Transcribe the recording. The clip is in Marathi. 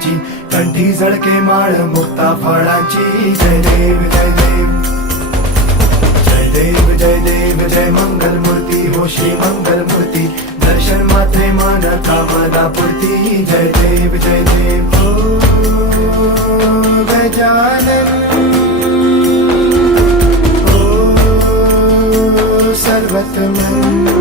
नामाची, कंठी झळके माळ मुक्ता फळाची. जय देव जय देव जय देव जय देव जय मंगल मूर्ती हो श्री मंगल मूर्ती. दर्शन मात्रे मन कामना पूर्ती. जय देव जय देव ओ गजानन ओ सर्वतमन.